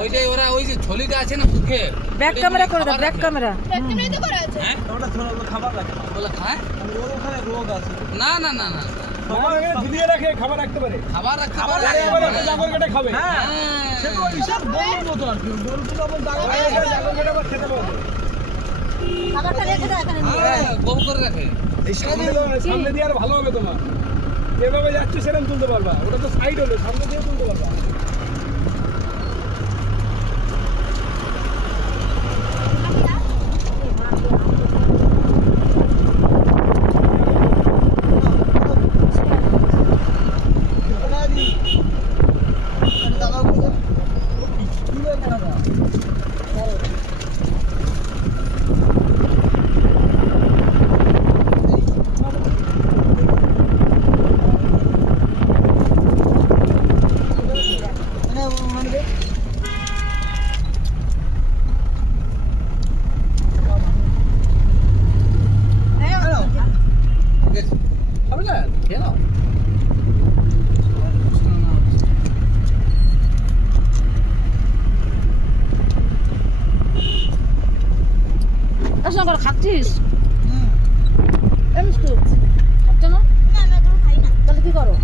ওইটাই ওরা ওই যে ছলিটা আছে না মুখে ব্যাক ক্যামেরা করে দাও, ব্যাক ক্যামেরা। ব্যাকটেরিয়া তো করা আছে। হ্যাঁ ওটা ধরো খাবার রাখে না। বলে খায় ওর ওখানে রোগ আছে। না না না না খাবার এখানে ঝুলিয়ে রাখে, খাবার রাখতে পারে। খাবার রাখতে খাবার পারে রাখতে এবার পারে। জাগর কেটে খাবে। হ্যাঁ হ্যাঁ। সে তো হিসাব গরুর মতো আর কি গরুগুলো আবার জাগর জাগর কেটে আবার খেতে পারবে। খাবারটা রেখে দাও এখানে। হ্যাঁ গোল করে রাখে এই সামনে দিয়ে আর ভালো হবে তোমার। যেভাবে যাচ্ছে সেরকম তুলতে পারবা। ওটা তো সাইড হলো, সামনে দিয়ে তুলতে পারবা। ঠিক আছে খাবে না কেন আসলে করে খাচ্ছিস? এমনি তো খাচ্ছ না? না, আমি এগুলো খাই না। তাহলে কি করো?